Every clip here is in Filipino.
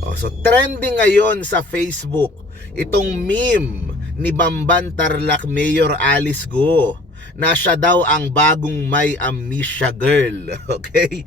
Oh, so trending ngayon sa Facebook itong meme ni Bamban Tarlac Mayor Alice Go na siya daw ang bagong may amnesia girl. Okay?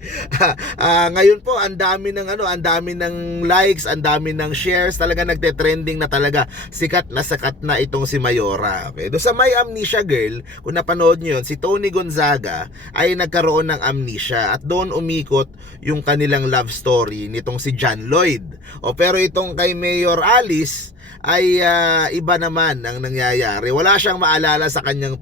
Ah, ngayon po ang dami ng ano, ang dami ng likes, ang dami ng shares, talaga nagte-trending na talaga. Sikat na sikat na itong si Mayora. Okay? Do sa may amnesia girl, kung napanood niyo si Tony Gonzaga ay nagkaroon ng amnesia at doon umikot yung kanilang love story nitong si John Lloyd. O pero itong kay Mayor Alice ay ah, iba naman ang nangyayari. Wala siyang maalala sa kanyang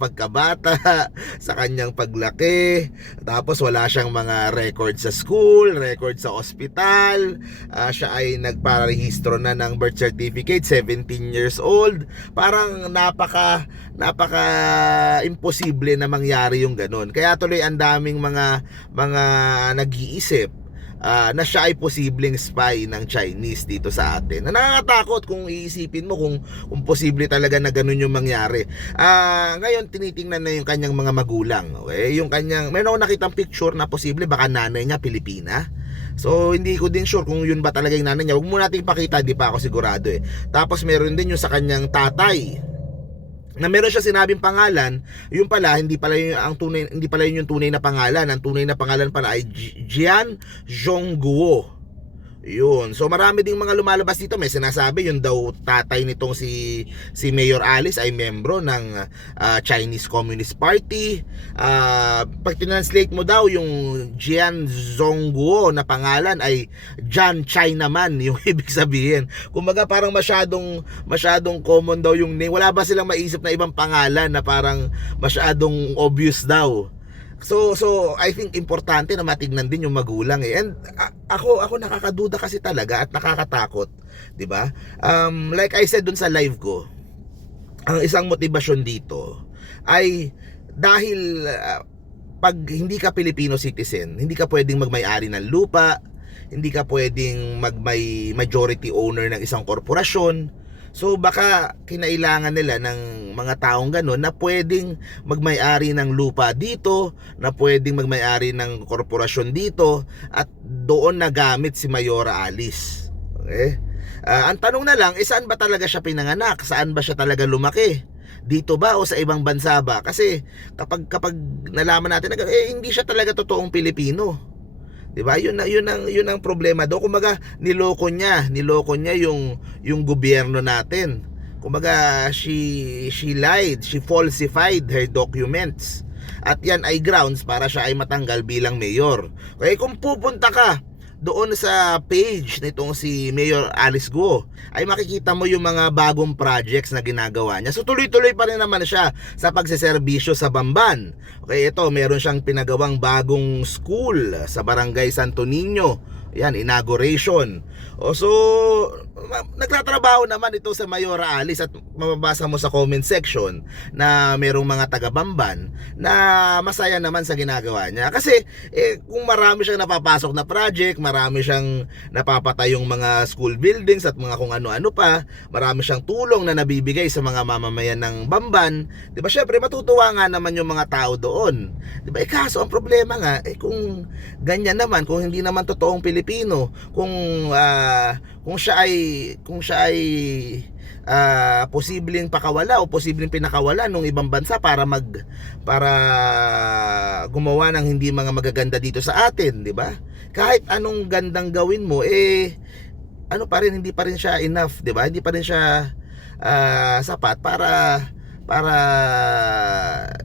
pagkabata, sa kanyang paglaki, tapos wala siyang mga record sa school, record sa ospital. Ah, siya ay nagparehistro na ng birth certificate, 17 years old. Parang napaka napaka imposible na mangyari yung ganun. Kaya tuloy ang daming mga mga nag-iisip ah, na siya ay posibleng spy ng Chinese dito sa atin. Na nakakatakot kung iisipin mo kung, kung posible talaga na ganun yung mangyari. Ah, ngayon tinitingnan na yung kanyang mga magulang. Okay? Yung kanyang, meron ako nakitang picture na posible baka nanay niya Pilipina. So hindi ko din sure kung yun ba talaga yung nanay niya. Huwag mo nating pakita, di pa ako sigurado eh. Tapos meron din yung sa kanyang tatay na meron siya sinabing pangalan, yung pala hindi pala yung ang tunay hindi pala yun yung tunay na pangalan. Ang tunay na pangalan pala ay Ji- Jian Zhongguo. Yun. So marami ding mga lumalabas dito. May sinasabi yung daw tatay nitong si si Mayor Alice ay membro ng ah, Chinese Communist Party. Ah, pag tinranslate mo daw yung Jian Zhongguo na pangalan ay John Chinaman yung ibig sabihin. Kumbaga parang masyadong masyadong common daw yung name. Wala ba silang maisip na ibang pangalan na parang masyadong obvious daw? So so I think importante na matignan din yung magulang eh. And a- ako ako nakakaduda kasi talaga at nakakatakot, 'di ba? Um like I said dun sa live ko, ang isang motibasyon dito ay dahil ah, pag hindi ka Filipino citizen, hindi ka pwedeng magmay-ari ng lupa, hindi ka pwedeng magmay majority owner ng isang korporasyon. So baka kinailangan nila ng mga taong gano'n na pwedeng magmay-ari ng lupa dito, na pwedeng magmay-ari ng korporasyon dito at doon nagamit si Mayora Alice. Okay? Ah, ang tanong na lang, eh, saan ba talaga siya pinanganak? Saan ba siya talaga lumaki? Dito ba o sa ibang bansa ba? Kasi kapag kapag nalaman natin na eh hindi siya talaga totoong Pilipino. 'Di ba? Yun na yun ang yun ang problema do. Kumaga niloko niya, niloko niya yung yung gobyerno natin. Kumaga she she lied, she falsified her documents. At yan ay grounds para siya ay matanggal bilang mayor. Kaya kung pupunta ka doon sa page nitong si Mayor Alice Go ay makikita mo yung mga bagong projects na ginagawa niya. So tuloy-tuloy pa rin naman siya sa pagseserbisyo sa Bamban. Okay, ito meron siyang pinagawang bagong school sa Barangay Santo Niño. Yan, inauguration. O so, nagtatrabaho naman ito sa Mayora Alice at mababasa mo sa comment section na merong mga taga-Bamban na masaya naman sa ginagawa niya. Kasi eh, kung marami siyang napapasok na project, marami siyang napapatayong mga school buildings at mga kung ano-ano pa, marami siyang tulong na nabibigay sa mga mamamayan ng Bamban, 'di ba? Syempre matutuwa nga naman yung mga tao doon. 'Di ba? Eh, kaso ang problema nga eh kung ganyan naman, kung hindi naman totoong Pilipino, kung ah, kung siya ay kung siya ay ah, posibleng pakawala o posibleng pinakawala ng ibang bansa para mag para gumawa ng hindi mga magaganda dito sa atin, 'di ba? Kahit anong gandang gawin mo eh ano pa rin hindi pa rin siya enough, 'di ba? Hindi pa rin siya ah, sapat para para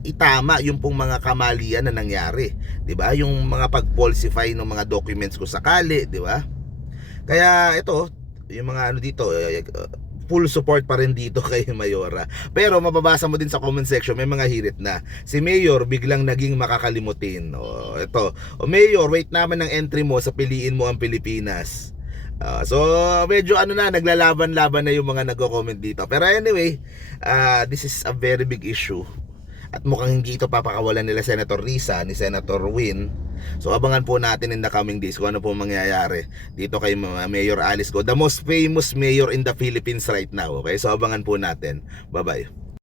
itama yung pong mga kamalian na nangyari, 'di ba? Yung mga pag-falsify ng mga documents ko sakali, 'di ba? Kaya ito, yung mga ano dito, eh, uh, full support pa rin dito kay Mayora. Pero mababasa mo din sa comment section, may mga hirit na. Si Mayor biglang naging makakalimutin. O, ito. O Mayor, wait naman ng entry mo sa piliin mo ang Pilipinas. Ah, so medyo ano na naglalaban-laban na yung mga nagko-comment dito. Pero anyway, ah, this is a very big issue. At mukhang hindi ito papakawalan nila Senator Risa ni Senator Win. So abangan po natin in the coming days kung ano po mangyayari dito kay Ma- Mayor Alice Go, the most famous mayor in the Philippines right now. Okay? So abangan po natin. Bye-bye.